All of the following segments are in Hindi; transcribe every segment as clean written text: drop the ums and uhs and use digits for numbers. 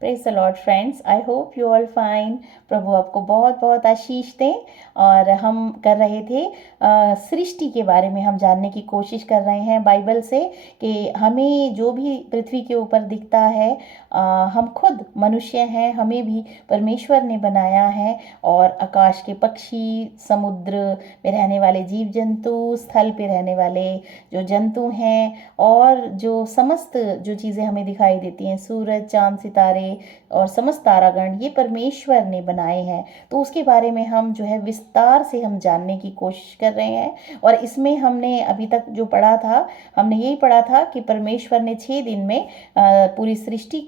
Praise the Lord friends, I hope you all fine. प्रभु आपको बहुत बहुत आशीष दें। और हम कर रहे थे सृष्टि के बारे में हम जानने की कोशिश कर रहे हैं बाइबल से कि हमें जो भी पृथ्वी के ऊपर दिखता है, हम खुद मनुष्य हैं, हमें भी परमेश्वर ने बनाया है। और आकाश के पक्षी, समुद्र में रहने वाले जीव जंतु, स्थल पे रहने वाले जो जंतु हैं, और जो समस्त जो चीज़ें हमें दिखाई देती हैं, सूरज, चांद, सितारे और समस्त तारागण, ये परमेश्वर ने बनाए हैं। तो उसके बारे में हम जो है विस्तार से हम जानने की कोशिश कर रहे हैं। और इसमें हमने अभी तक जो पढ़ा था, हमने यही पढ़ा था कि परमेश्वर ने 6 दिन में पूरी सृष्टि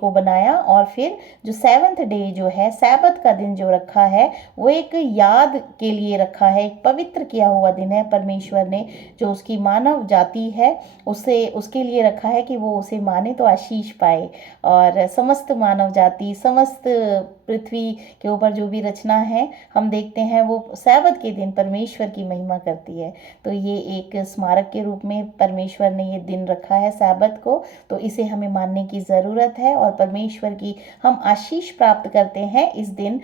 को बनाया। और फिर जो 7th डे जो है, सैबत का दिन जो रखा है, वो एक याद के लिए रखा है, एक पवित्र किया हुआ दिन है। परमेश्वर ने जो उसकी मानव जाति है उसे उसके लिए रखा है कि वो उसे माने तो आशीष पाए। और समस्त मानव जाति, समस्त पृथ्वी के ऊपर जो भी रचना है, हम देखते हैं वो सैबत के दिन परमेश्वर की महिमा करती है। तो ये एक स्मारक के रूप में परमेश्वर ने ये दिन रखा है सैबत को, तो इसे हमें मानने की ज़रूरत है। और परमेश्वर की हम आशीष प्राप्त करते हैं इस दिन,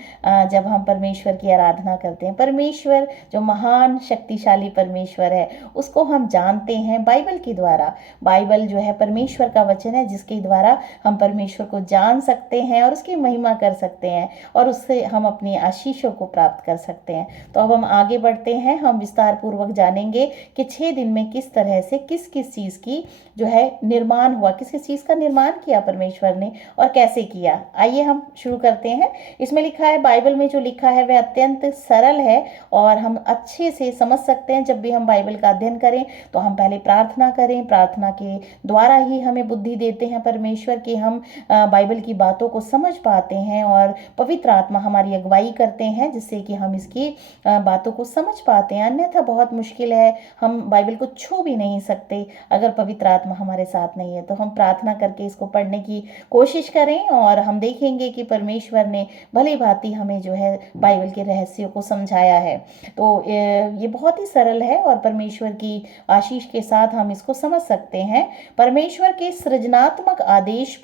जब हम परमेश्वर की आराधना करते हैं। परमेश्वर जो महान शक्तिशाली परमेश्वर है, उसको हम जानते हैं बाइबल के द्वारा। बाइबल जो है परमेश्वर का वचन है, जिसके द्वारा हम परमेश्वर को जान सकते हैं और उसकी महिमा कर सकते हैं, और उससे हम अपनी आशीषों को प्राप्त कर सकते हैं। तो अब हम आगे बढ़ते हैं, हम विस्तार पूर्वक जानेंगे कि 6 दिन में किस तरह से किस किस चीज़ की जो है निर्माण हुआ, किस किस चीज़ का निर्माण किया परमेश्वर ने और कैसे किया। आइए हम शुरू करते हैं। इसमें लिखा है, बाइबल में जो लिखा है वह अत्यंत सरल है और हम अच्छे से समझ सकते हैं। जब भी हम बाइबल का अध्ययन करें तो हम पहले प्रार्थना करें, प्रार्थना के द्वारा ही हमें बुद्धि देते हैं परमेश्वर कि हम बाइबल की बातों को समझ पाते हैं, और पवित्र आत्मा हमारी अगुवाई करते हैं जिससे कि हम इसकी बातों को समझ पाते हैं। अन्यथा बहुत मुश्किल है, हम बाइबल को छू भी नहीं सकते अगर पवित्र आत्मा हमारे साथ नहीं है। तो हम प्रार्थना करके इसको पढ़ने की कोशिश करें और हम देखेंगे कि परमेश्वर ने भली भांति हमें जो है बाइबल के रहस्यों को समझाया है। तो ये बहुत ही सरल है और परमेश्वर की आशीष के साथ हम इसको समझ सकते हैं। परमेश्वर के सृजनात्मक आदेश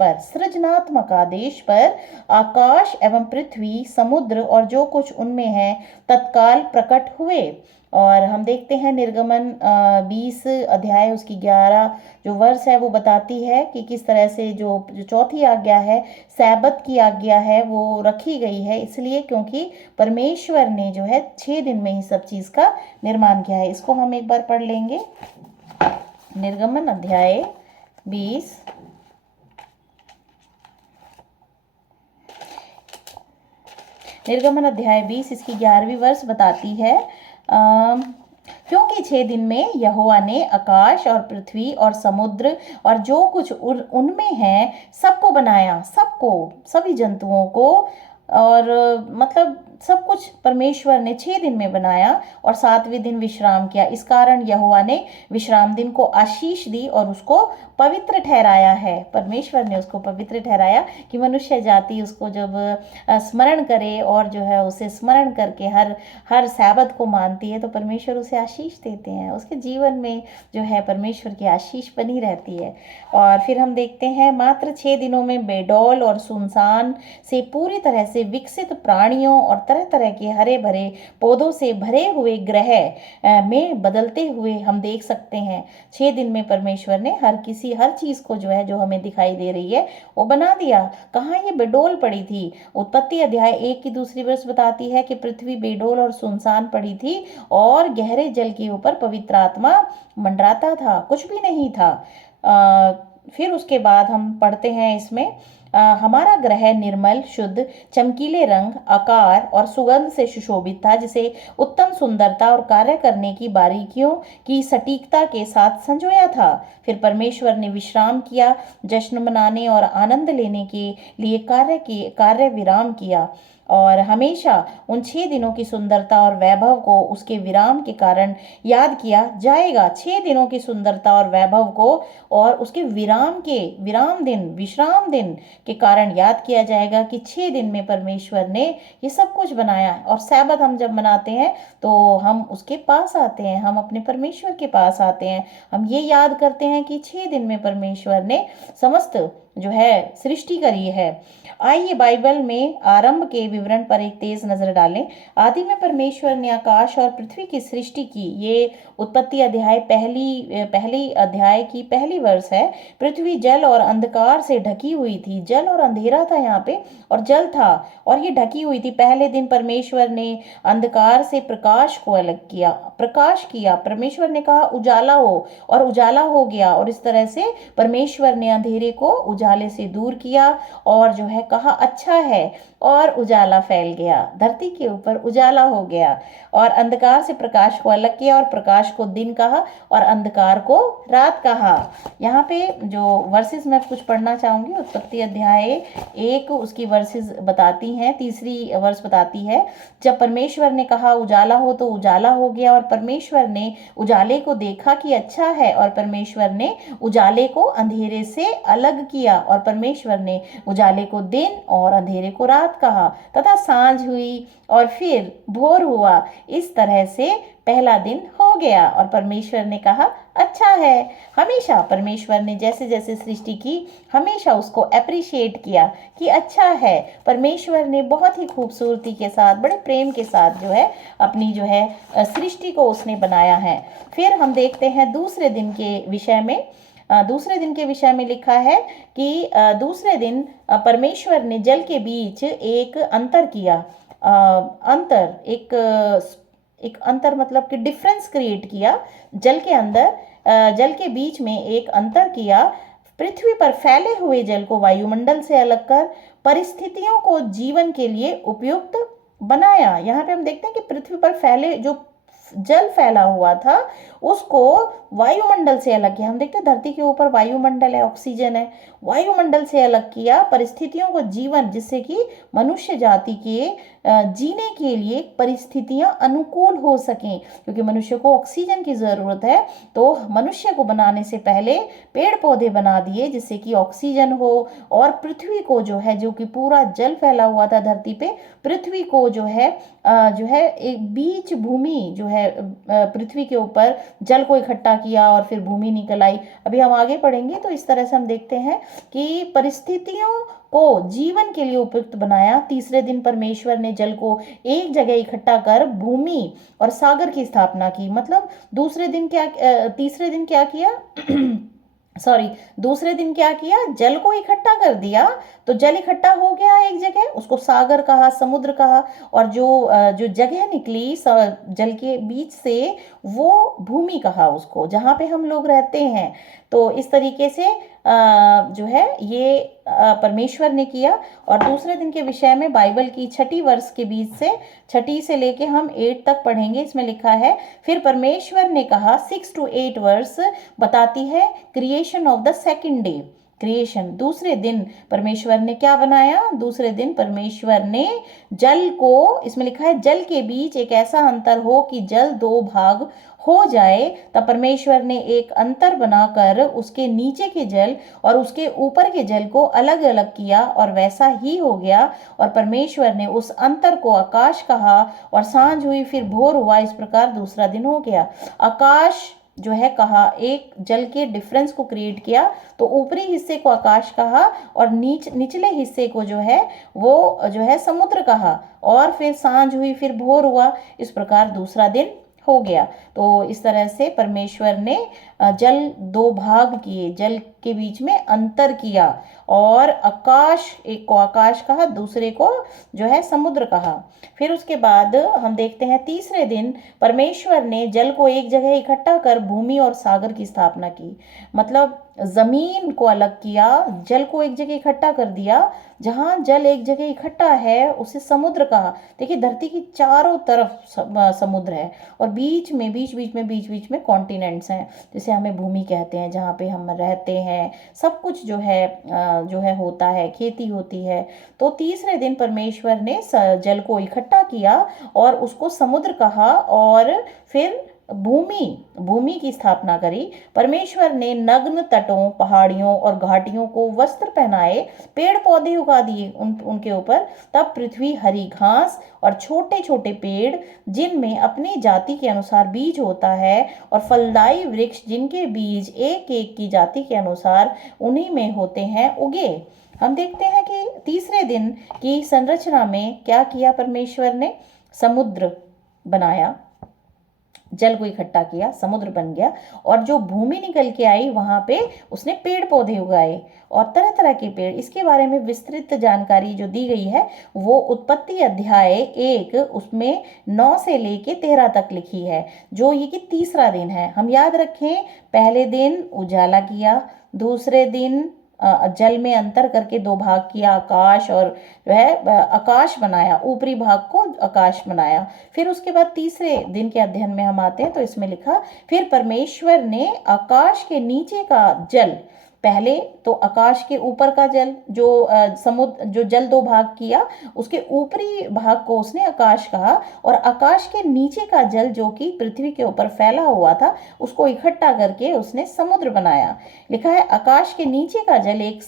पर आकाश एवं पृथ्वी, समुद्र और जो कुछ उनमें है तत्काल प्रकट हुए। और हम देखते हैं निर्गमन 20 अध्याय उसकी 11 जो वर्ष है वो बताती है कि किस तरह से जो चौथी आज्ञा है, सैबत की आज्ञा है, वो रखी गई है। इसलिए क्योंकि परमेश्वर ने जो है 6 दिन में ही सब चीज़ का निर्माण किया है। इसको हम एक बार पढ़ लेंगे। निर्गमन अध्याय 20, निर्गमन अध्याय 20 इसकी 11वीं वर्ष बताती है, क्योंकि 6 दिन में यहोवा ने आकाश और पृथ्वी और समुद्र और जो कुछ उनमें है सबको बनाया, सबको, सभी जंतुओं को, और मतलब सब कुछ परमेश्वर ने 6 दिन में बनाया और 7वें दिन विश्राम किया। इस कारण यहोवा ने विश्राम दिन को आशीष दी और उसको पवित्र ठहराया है। परमेश्वर ने उसको पवित्र ठहराया कि मनुष्य जाति उसको जब स्मरण करे और जो है उसे स्मरण करके हर सैबत को मानती है तो परमेश्वर उसे आशीष देते हैं। उसके जीवन में जो है परमेश्वर की आशीष बनी रहती है। और फिर हम देखते हैं, मात्र 6 दिनों में बेडौल और सुनसान से पूरी तरह से विकसित प्राणियों और तरह तरह के हरे भरे पौधों से भरे हुए ग्रह में बदलते हुए हम देख सकते हैं। 6 दिन में परमेश्वर ने हर चीज को जो है, जो हमें दिखाई दे रही है, वो बना दिया। कहाँ ये बेडौल पड़ी थी? उत्पत्ति अध्याय 1 की 2री वर्ष बताती है कि पृथ्वी बेडौल और सुनसान पड़ी थी और गहरे जल के ऊपर पवित्र आत्मा मंडराता था, कुछ भी नहीं था। फिर उसके बाद हम पढ़ते हैं इसमें, हमारा ग्रह निर्मल, शुद्ध, चमकीले रंग, आकार और सुगंध से सुशोभित था, जिसे उत्तम सुंदरता और कार्य करने की बारीकियों की सटीकता के साथ संजोया था। फिर परमेश्वर ने विश्राम किया, जश्न मनाने और आनंद लेने के लिए कार्य विराम किया, और हमेशा उन 6 दिनों की सुंदरता और वैभव को उसके विराम के कारण याद किया जाएगा। 6 दिनों की सुंदरता और वैभव को और उसके विश्राम दिन के कारण याद किया जाएगा कि 6 दिन में परमेश्वर ने ये सब कुछ बनाया। और सैबत हम जब मनाते हैं तो हम उसके पास आते हैं, हम अपने परमेश्वर के पास आते हैं। हम ये याद करते हैं कि 6 दिन में परमेश्वर ने समस्त जो है सृष्टि करी है। आइए बाइबल में आरंभ के विवरण पर एक तेज नजर डालें। आदि में परमेश्वर ने आकाश और पृथ्वी की सृष्टि की। ये उत्पत्ति अध्याय पहली अध्याय की पहली वर्ष है। पृथ्वी जल और अंधकार से ढकी हुई थी। जल और अंधेरा था यहाँ पे, और जल था और ये ढकी हुई थी। पहले दिन परमेश्वर ने अंधकार से प्रकाश को अलग किया, प्रकाश किया। परमेश्वर ने कहा उजाला हो, और उजाला हो गया। और इस तरह से परमेश्वर ने अंधेरे को उजाले से दूर किया, और जो है कहा अच्छा है, और उजाला फैल गया। धरती के ऊपर उजाला हो गया, और अंधकार से प्रकाश को अलग किया, और प्रकाश को दिन कहा और अंधकार को रात कहा। यहाँ पे जो वर्सेस मैं कुछ पढ़ना चाहूंगी। उत्पत्ति अध्याय 1 उसकी वर्सेस बताती हैं। तीसरी वर्ष बताती है, जब परमेश्वर ने कहा उजाला हो तो उजाला हो गया, और परमेश्वर ने उजाले को देखा कि अच्छा है, और परमेश्वर ने उजाले को अंधेरे से अलग किया, और परमेश्वर ने उजाले को दिन और अंधेरे को रात कहा। तथा सांझ हुई और फिर भोर हुआ। इस तरह से पहला दिन हो गया, और परमेश्वर ने कहा अच्छा है। हमेशा परमेश्वर ने जैसे जैसे सृष्टि की, हमेशा उसको अप्रिशिएट किया कि अच्छा है। परमेश्वर ने बहुत ही खूबसूरती के साथ, बड़े प्रेम के साथ जो है अपनी जो है सृष्टि को उसने बनाया है। फिर हम देखते हैं दूसरे दिन के विषय में। दूसरे दिन के विषय में लिखा है कि दूसरे दिन परमेश्वर ने जल के बीच एक अंतर किया। अंतर एक अंतर मतलब कि डिफरेंस क्रिएट किया। जल के अंदर जल के बीच में एक अंतर किया। पृथ्वी पर फैले हुए जल को वायुमंडल से अलग कर परिस्थितियों को जीवन के लिए उपयुक्त बनाया। यहाँ पे हम देखते हैं कि पृथ्वी पर फैले जो जल फैला हुआ था उसको वायुमंडल से अलग किया। हम देखते हैं धरती के ऊपर वायुमंडल है, ऑक्सीजन है, वायुमंडल से अलग किया परिस्थितियों को जीवन, जिससे कि मनुष्य जाति के जीने के लिए परिस्थितियां अनुकूल हो सकें, क्योंकि मनुष्य को ऑक्सीजन की जरूरत है। तो मनुष्य को बनाने से पहले पेड़ पौधे बना दिए जिससे कि ऑक्सीजन हो, और पृथ्वी को जो है, जो कि पूरा जल फैला हुआ था धरती पे, पृथ्वी को जो है एक बीच भूमि जो है पृथ्वी के ऊपर जल को इकट्ठा किया, और फिर भूमि निकल आई। अभी हम आगे पढ़ेंगे तो इस तरह से हम देखते हैं कि परिस्थितियों को जीवन के लिए उपयुक्त बनाया। तीसरे दिन परमेश्वर ने जल को एक जगह इकट्ठा कर भूमि और सागर की स्थापना की। मतलब तीसरे दिन क्या किया दूसरे दिन क्या किया, जल को इकट्ठा कर दिया। तो जल इकट्ठा हो गया एक जगह, उसको सागर कहा, समुद्र कहा, और जो जगह निकली जल के बीच से वो भूमि कहा उसको, जहाँ पे हम लोग रहते हैं। तो इस तरीके से जो है ये परमेश्वर ने किया। और दूसरे दिन के विषय में बाइबल की छठी वर्ष के बीच से, छठी से लेके हम 8 तक पढ़ेंगे। इसमें लिखा है, फिर परमेश्वर ने कहा, 6 to 8 वर्ष बताती है creation of the second day. Creation, दूसरे दिन परमेश्वर ने क्या बनाया? दूसरे दिन परमेश्वर ने जल को, इसमें लिखा है जल के बीच एक ऐसा अंतर हो कि जल 2 भाग हो जाए। तब परमेश्वर ने एक अंतर बनाकर उसके नीचे के जल और उसके ऊपर के जल को अलग अलग किया, और वैसा ही हो गया। और परमेश्वर ने उस अंतर को आकाश कहा, और सांझ हुई फिर भोर हुआ। इस प्रकार दूसरा दिन हो गया। आकाश जो है कहा, एक जल के डिफरेंस को क्रिएट किया, तो ऊपरी हिस्से को आकाश कहा, और निचले हिस्से को जो है वो जो है समुद्र कहा। और फिर सांझ हुई फिर भोर हुआ। इस प्रकार दूसरा दिन हो गया। तो इस तरह से परमेश्वर ने जल 2 भाग किए, जल के बीच में अंतर किया, और आकाश, एक को आकाश कहा, दूसरे को जो है समुद्र कहा। फिर उसके बाद हम देखते हैं तीसरे दिन परमेश्वर ने जल को एक जगह इकट्ठा कर भूमि और सागर की स्थापना की। मतलब जमीन को अलग किया, जल को एक जगह इकट्ठा कर दिया। जहां जल एक जगह इकट्ठा है उसे समुद्र कहा। देखिए धरती की चारों तरफ समुद्र है, और बीच बीच में कॉन्टिनेंट्स हैं, जिसे हमें भूमि कहते हैं, जहाँ पे हम रहते हैं। सब कुछ जो है होता है, खेती होती है। तो तीसरे दिन परमेश्वर ने जल को इकट्ठा किया और उसको समुद्र कहा, और फिर भूमि भूमि की स्थापना करी। परमेश्वर ने नग्न तटों, पहाड़ियों और घाटियों को वस्त्र पहनाए, पेड़ पौधे उगा दिए उनके ऊपर। तब पृथ्वी हरी घास और छोटे छोटे पेड़ जिनमें अपनी जाति के अनुसार बीज होता है, और फलदायी वृक्ष जिनके बीज एक एक की जाति के अनुसार उन्हीं में होते हैं, उगे। हम देखते हैं कि तीसरे दिन की संरचना में क्या किया परमेश्वर ने। समुद्र बनाया, जल को इकट्ठा किया, समुद्र बन गया, और जो भूमि निकल के आई वहां पे उसने पेड़ पौधे उगाए और तरह तरह के पेड़। इसके बारे में विस्तृत जानकारी जो दी गई है वो उत्पत्ति अध्याय 1 उसमें 9 से लेके 13 तक लिखी है, जो ये कि तीसरा दिन है। हम याद रखें, पहले दिन उजाला किया, दूसरे दिन जल में अंतर करके 2 भाग किया, आकाश और जो है आकाश बनाया, ऊपरी भाग को आकाश बनाया। फिर उसके बाद तीसरे दिन के अध्ययन में हम आते हैं तो इसमें लिखा, फिर परमेश्वर ने आकाश के नीचे का जल, पहले तो आकाश के ऊपर का जल जो समुद्र जो जल 2 भाग किया, उसके ऊपरी भाग को उसने आकाश कहा, और आकाश के नीचे का जल जो कि पृथ्वी के ऊपर फैला हुआ था उसको इकट्ठा करके उसने समुद्र बनाया। लिखा है, आकाश के नीचे का जल एक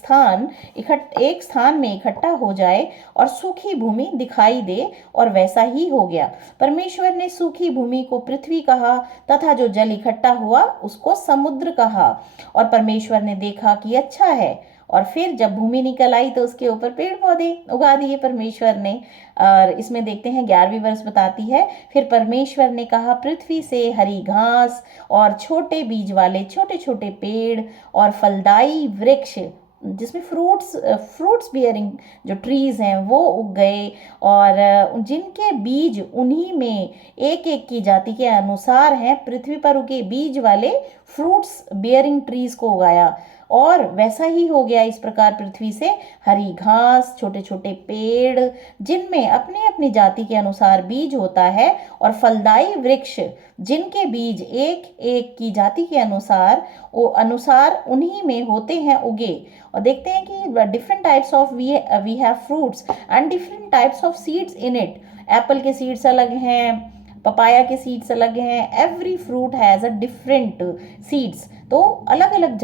स्थान में इकट्ठा हो जाए और सूखी भूमि दिखाई दे, और वैसा ही हो गया। परमेश्वर ने सूखी भूमि को पृथ्वी कहा तथा जो जल इकट्ठा हुआ उसको समुद्र कहा, और परमेश्वर ने देखा कि अच्छा है। और फिर जब भूमि निकल आई तो उसके ऊपर पेड़ पौधे उगा दिए परमेश्वर ने। और इसमें देखते हैं 11वीं वर्ष बताती है, फिर परमेश्वर ने कहा, पृथ्वी से हरी घास और छोटे बीज वाले छोटे छोटे पेड़ और फलदायी वृक्ष जिसमें फ्रूट्स बियरिंग जो ट्रीज हैं वो उग गए, और जिनके बीज उन्हीं में एक एक की जाति के अनुसार हैं, पृथ्वी पर उगे बीज वाले फ्रूट्स बियरिंग ट्रीज को उगाया। और वैसा ही हो गया। इस प्रकार पृथ्वी से हरी घास, छोटे छोटे पेड़ जिनमें अपनी अपनी जाति के अनुसार बीज होता है, और फलदायी वृक्ष जिनके बीज एक एक की जाति के अनुसार उन्हीं में होते हैं, उगे। और देखते हैं कि different types of we have fruits and different types of seeds in it. Apple के सीड्स अलग हैं, पपाया के सीड्स अलग हैं, every fruit has a different seeds. तो अलग अलग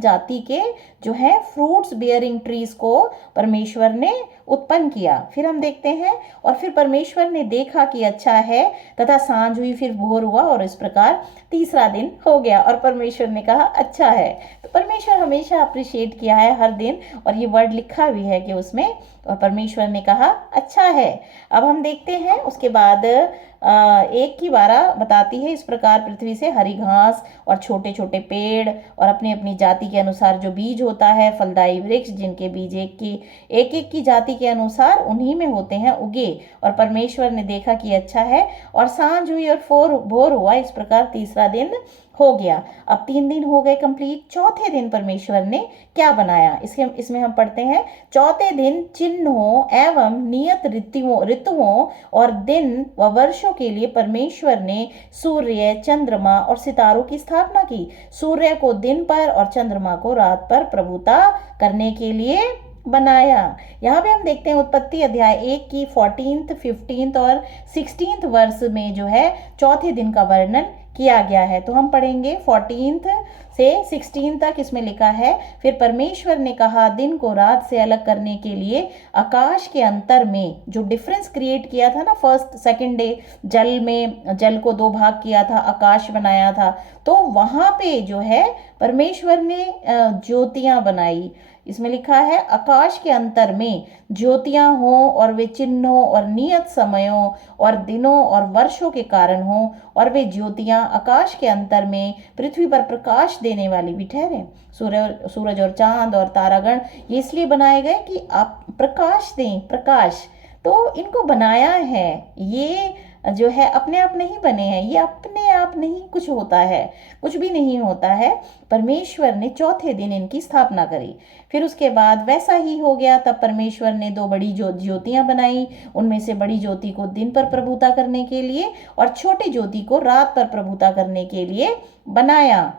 जाति के जो है फ्रूट्स बियरिंग ट्रीज को परमेश्वर ने उत्पन्न किया। फिर हम देखते हैं, और फिर परमेश्वर ने देखा कि अच्छा है, तथा सांझ हुई, फिर भोर हुआ, और इस प्रकार तीसरा दिन हो गया, और परमेश्वर ने कहा अच्छा है। तो परमेश्वर हमेशा अप्रिशिएट किया है हर दिन, और ये वर्ड लिखा भी है कि उसमें, और परमेश्वर ने कहा अच्छा है। अब हम देखते हैं उसके बाद 1 की 12 बताती है, इस प्रकार पृथ्वी से हरी घास और छोटे छोटे पेड़ और अपनी अपनी जाति के अनुसार जो बीज होता है, फलदायी वृक्ष जिनके बीज एक की जाति के अनुसार उन्हीं में होते हैं, उगे। और परमेश्वर ने देखा कि अच्छा है, और सांझ हुई और भोर हुआ। इस प्रकार तीसरा दिन हो गया। अब 3 दिन हो गए कंप्लीट। चौथे दिन परमेश्वर ने क्या बनाया, इसमें हम पढ़ते हैं, चौथे दिन चिन्हों एवं नियत ऋतुओं और दिन व वर्षों के लिए परमेश्वर ने सूर्य, चंद्रमा और सितारों की स्थापना की। सूर्य को दिन पर और चंद्रमा को रात पर प्रभुता करने के लिए बनाया। यहाँ पे हम देखते हैं उत्पत्ति अध्याय 1 की 14th, 15th और 16th वर्ष में जो है चौथे दिन का वर्णन किया गया है। तो हम पढ़ेंगे 14th से 16 तक। इसमें लिखा है, फिर परमेश्वर ने कहा, दिन को रात से अलग करने के लिए आकाश के अंतर में जो डिफरेंस क्रिएट किया था ना, फर्स्ट सेकंड डे जल को 2 भाग किया था, आकाश बनाया था, तो वहां पे जो है परमेश्वर ने ज्योतियां बनाई। इसमें लिखा है, आकाश के अंतर में ज्योतियां हों, और वे चिन्हों और नियत समयों और दिनों और वर्षों के कारण हों, और वे ज्योतियां आकाश के अंतर में पृथ्वी पर प्रकाश देने वाली भी ठहरे। सूरज और चांद और तारागण ये इसलिए बनाए गए कि आप प्रकाश दें, प्रकाश। तो इनको बनाया है, ये जो है अपने आप नहीं बने हैं, ये अपने आप नहीं कुछ होता है, कुछ भी नहीं होता है। परमेश्वर ने चौथे दिन इनकी स्थापना करी। फिर उसके बाद वैसा ही हो गया। तब परमेश्वर ने 2 बड़ी ज्योतियां बनाई, उनमें से बड़ी ज्योति को दिन पर प्रभुता करने के लिए और छोटी ज्योति को रात पर प्रभुता करने के लिए बनाया।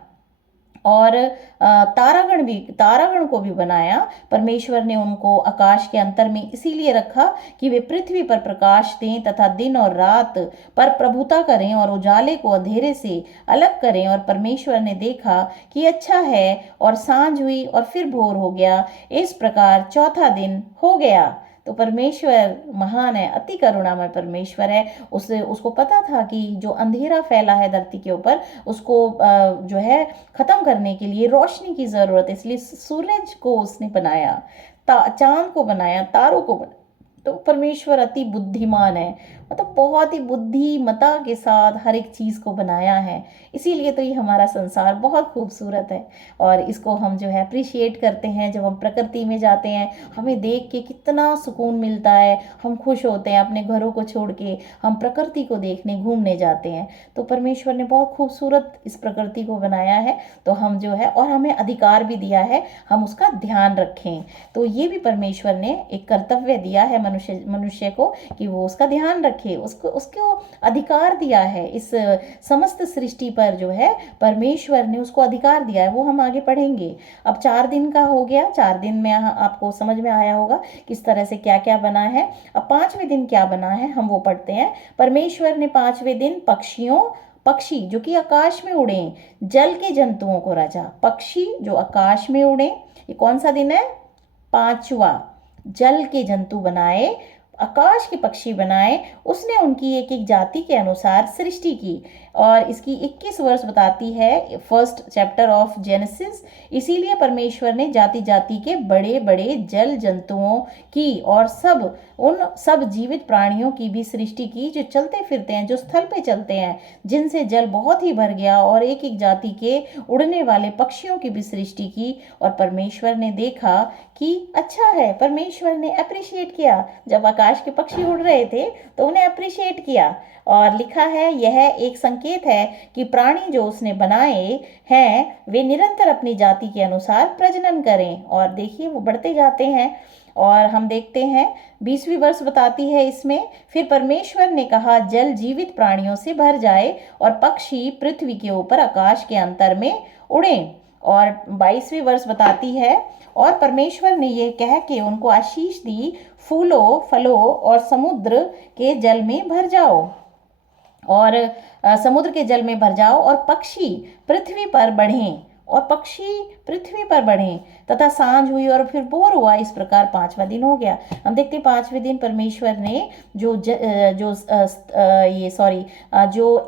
और तारागण को भी बनाया। परमेश्वर ने उनको आकाश के अंतर में इसीलिए रखा कि वे पृथ्वी पर प्रकाश दें तथा दिन और रात पर प्रभुता करें और उजाले को अंधेरे से अलग करें। और परमेश्वर ने देखा कि अच्छा है, और सांझ हुई और फिर भोर हो गया। इस प्रकार चौथा दिन हो गया। तो परमेश्वर महान है, अति करुणामय परमेश्वर है। उसको पता था कि जो अंधेरा फैला है धरती के ऊपर, उसको जो है खत्म करने के लिए रोशनी की जरूरत है, इसलिए सूरज को उसने बनाया, चांद को बनाया, तारों को बनाया। तो परमेश्वर अति बुद्धिमान है, मतलब बहुत ही बुद्धिमता के साथ हर एक चीज को बनाया है। इसीलिए तो ये हमारा संसार बहुत खूबसूरत है, और इसको हम जो है अप्रिशिएट करते हैं। जब हम प्रकृति में जाते हैं, हमें देख के कितना सुकून मिलता है, हम खुश होते हैं। अपने घरों को छोड़ के हम प्रकृति को देखने घूमने जाते हैं। तो परमेश्वर ने बहुत खूबसूरत इस प्रकृति को बनाया है, तो हम जो है, और हमें अधिकार भी दिया है हम उसका ध्यान रखें। तो ये भी परमेश्वर ने एक कर्तव्य दिया है मनुष्य को कि वो उसका ध्यान रखे, उसको अधिकार दिया है। इस समस्त सृष्टि पर जो है परमेश्वर ने उसको अधिकार दिया है, वो हम आगे पढ़ेंगे। अब 4 दिन का हो गया, 4 दिन में आपको समझ में आया होगा किस तरह से क्या क्या बना है। अब 5वें दिन क्या बना है हम वो पढ़ते हैं। परमेश्वर ने 5वें दिन पक्षी जो कि आकाश में उड़े, जल के जंतुओं को रचा। पक्षी जो आकाश में उड़े, ये कौन सा दिन है? 5वां। जल के जंतु बनाए, आकाश के पक्षी बनाए, उसने उनकी एक एक जाति के अनुसार सृष्टि की। और इसकी 21 वर्ष बताती है फर्स्ट चैप्टर ऑफ जेनेसिस। इसीलिए परमेश्वर ने जाति जाति के बड़े बड़े जल जंतुओं की और उन सब जीवित प्राणियों की भी सृष्टि की, जो चलते फिरते हैं, जो स्थल पे चलते हैं, जिनसे जल बहुत ही भर गया। और एक एक जाति के उड़ने वाले पक्षियों की भी सृष्टि की। और परमेश्वर ने देखा कि अच्छा है। परमेश्वर ने अप्रिशिएट किया, जब आकाश के पक्षी उड़ रहे थे तो उन्हें अप्रिशिएट किया। और लिखा है, यह एक संकेत है कि प्राणी जो उसने बनाए हैं वे निरंतर अपनी जाति के अनुसार प्रजनन करें। और देखिए वो बढ़ते जाते हैं। और हम देखते हैं 20वीं वर्ष बताती है इसमें, फिर परमेश्वर ने कहा जल जीवित प्राणियों से भर जाए और पक्षी पृथ्वी के ऊपर आकाश के अंतर में उड़ें। और 22वीं वर्ष बताती है, और परमेश्वर ने ये कह के उनको आशीष दी, फूलों फलों और समुद्र के जल में भर जाओ, और समुद्र के जल में भर जाओ, और पक्षी पृथ्वी पर बढ़ें, और पक्षी पृथ्वी पर बढ़ें। तथा सांझ हुई और फिर भोर हुआ। इस प्रकार 5वां दिन हो गया। हम देखते हैं 5वें दिन परमेश्वर ने जो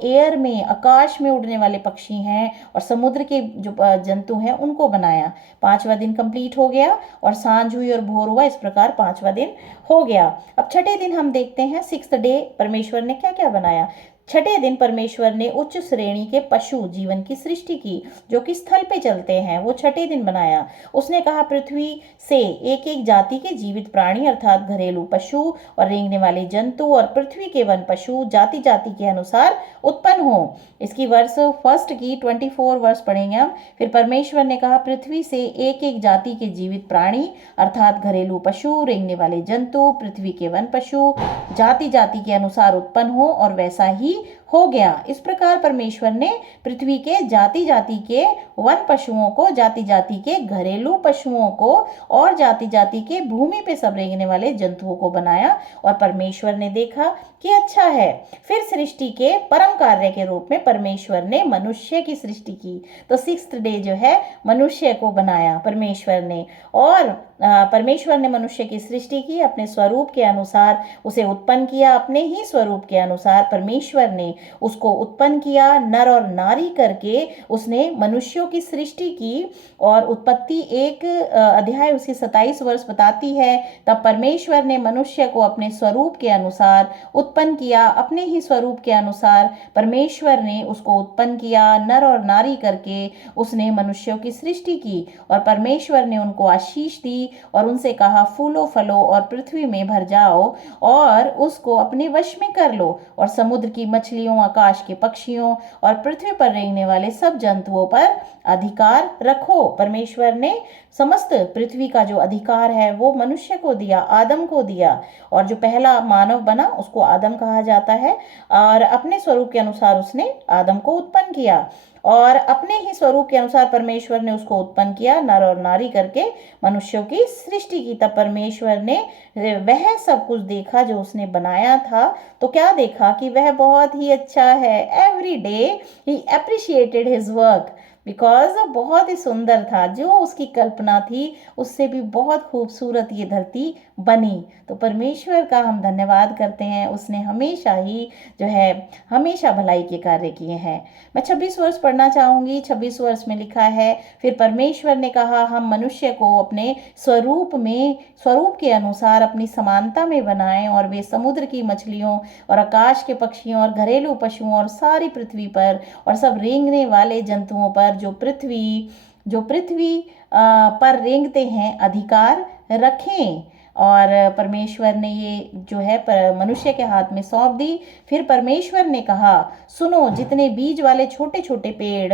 एयर में, आकाश में उड़ने वाले पक्षी हैं और समुद्र के जो जंतु हैं उनको बनाया। 5वां दिन कंप्लीट हो गया, और सांझ हुई और भोर हुआ। इस प्रकार 5वां दिन हो गया। अब 6ठे दिन हम देखते हैं, 6th डे परमेश्वर ने क्या क्या बनाया। 6ठे दिन परमेश्वर ने उच्च श्रेणी के पशु जीवन की सृष्टि की, जो कि स्थल पे चलते हैं, वो 6ठे दिन बनाया। उसने कहा पृथ्वी से एक एक जाति के जीवित प्राणी अर्थात घरेलू पशु और रेंगने वाले जंतु और पृथ्वी के वन पशु जाति जाति के अनुसार उत्पन्न हो। इसकी वर्ष फर्स्ट की 24 वर्ष पढ़ेंगे हम। फिर परमेश्वर ने कहा पृथ्वी से एक एक जाति के जीवित प्राणी अर्थात घरेलू पशु, रेंगने वाले जंतु, पृथ्वी के वन पशु जाति जाति के अनुसार उत्पन्न हो, और वैसा ही हो गया। इस प्रकार परमेश्वर ने पृथ्वी के जाति जाति के वन पशुओं को, जाति जाति के घरेलू पशुओं को और जाति जाति के भूमि पे सब रेंगने वाले जंतुओं को बनाया। और परमेश्वर ने देखा कि अच्छा है। फिर सृष्टि के परम कार्य के रूप में परमेश्वर ने मनुष्य की सृष्टि की। तो 6th डे जो है मनुष्य को बनाया परमेश्वर ने, और परमेश्वर ने मनुष्य की सृष्टि की, अपने स्वरूप के अनुसार उसे उत्पन्न किया। अपने ही स्वरूप के अनुसार परमेश्वर ने उसको उत्पन्न किया, नर और नारी करके उसने मनुष्यों की सृष्टि की। और उत्पत्ति 1 अध्याय उसकी 27 वर्ष बताती है, तब परमेश्वर ने मनुष्य को अपने स्वरूप के अनुसार उत्पन्न किया, अपने ही स्वरूप के अनुसार परमेश्वर ने उसको उत्पन्न किया, नर और नारी करके उसने मनुष्यों की सृष्टि की। और परमेश्वर ने उनको आशीष दी और उनसे कहा फूलों फलों और पृथ्वी में भर जाओ और उसको अपने वश में कर लो, और समुद्र की मछलियों, आकाश के पक्षियों और पृथ्वी पर रेंगने वाले सब जंतुओं पर अधिकार रखो। परमेश्वर ने समस्त पृथ्वी का जो अधिकार है वो मनुष्य को दिया, आदम को दिया। और जो पहला मानव बना उसको आदम कहा जाता है, और अपने स्वरूप के अनुसार उसने आदम को उत्पन्न किया। और अपने ही स्वरूप के अनुसार परमेश्वर ने उसको उत्पन्न किया, नर और नारी करके मनुष्यों की सृष्टि की। तब परमेश्वर ने वह सब कुछ देखा जो उसने बनाया था, तो क्या देखा कि वह बहुत ही अच्छा है। Every day he appreciated his work, because बहुत ही सुंदर था। जो उसकी कल्पना थी उससे भी बहुत खूबसूरत ये धरती बनी। तो परमेश्वर का हम धन्यवाद करते हैं, उसने हमेशा ही जो है हमेशा भलाई के कार्य किए हैं। मैं 26 वर्ष पढ़ना चाहूंगी। 26 वर्ष में लिखा है, फिर परमेश्वर ने कहा, हम मनुष्य को अपने स्वरूप के अनुसार अपनी समानता में बनाएं, और वे समुद्र की मछलियों और आकाश के पक्षियों और घरेलू पशुओं और सारी पृथ्वी पर और सब रेंगने वाले जंतुओं पर जो पृथ्वी पर रेंगते हैं अधिकार रखें। और परमेश्वर ने ये जो है मनुष्य के हाथ में सौंप दी। फिर परमेश्वर ने कहा, सुनो, जितने बीज वाले छोटे छोटे पेड़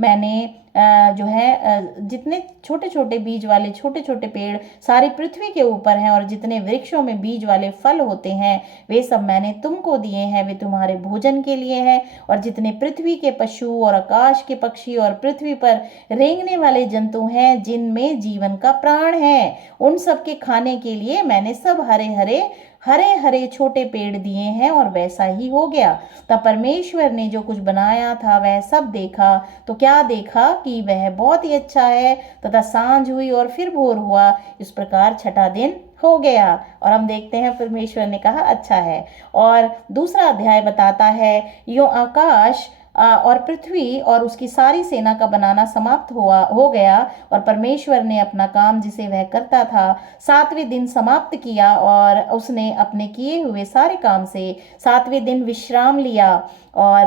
मैंने जो है जितने छोटे छोटे बीज वाले छोटे छोटे पेड़ सारी पृथ्वी के ऊपर हैं, और जितने वृक्षों में बीज वाले फल होते हैं वे सब मैंने तुमको दिए हैं, वे तुम्हारे भोजन के लिए हैं। और जितने पृथ्वी के पशु और आकाश के पक्षी और पृथ्वी पर रेंगने वाले जंतु हैं जिनमें जीवन का प्राण है, उन सब के खाने के लिए मैंने सब हरे हरे छोटे पेड़ दिए हैं। और वैसा ही हो गया। तब परमेश्वर ने जो कुछ बनाया था वह सब देखा, तो क्या देखा कि वह बहुत ही अच्छा है। तथा सांझ हुई और फिर भोर हुआ, इस प्रकार छठा दिन हो गया। और हम देखते हैं परमेश्वर ने कहा अच्छा है। और दूसरा अध्याय बताता है, यो आकाश और पृथ्वी और उसकी सारी सेना का बनाना समाप्त हो गया, और परमेश्वर ने अपना काम जिसे वह करता था 7वें दिन समाप्त किया, और उसने अपने किए हुए सारे काम से 7वें दिन विश्राम लिया। और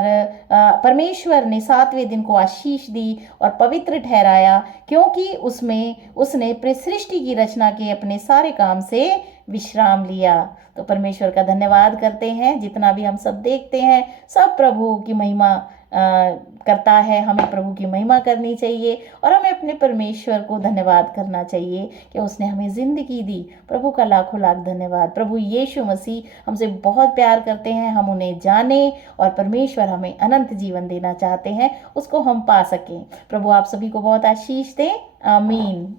परमेश्वर ने 7वें दिन को आशीष दी और पवित्र ठहराया, क्योंकि उसने सृष्टि की रचना के अपने सारे काम से विश्राम लिया। तो परमेश्वर का धन्यवाद करते हैं। जितना भी हम सब देखते हैं सब प्रभु की महिमा करता है। हमें प्रभु की महिमा करनी चाहिए, और हमें अपने परमेश्वर को धन्यवाद करना चाहिए कि उसने हमें ज़िंदगी दी। प्रभु का लाखों लाख धन्यवाद। प्रभु यीशु मसीह हमसे बहुत प्यार करते हैं, हम उन्हें जाने, और परमेश्वर हमें अनंत जीवन देना चाहते हैं, उसको हम पा सकें। प्रभु आप सभी को बहुत आशीष दें। आमीन।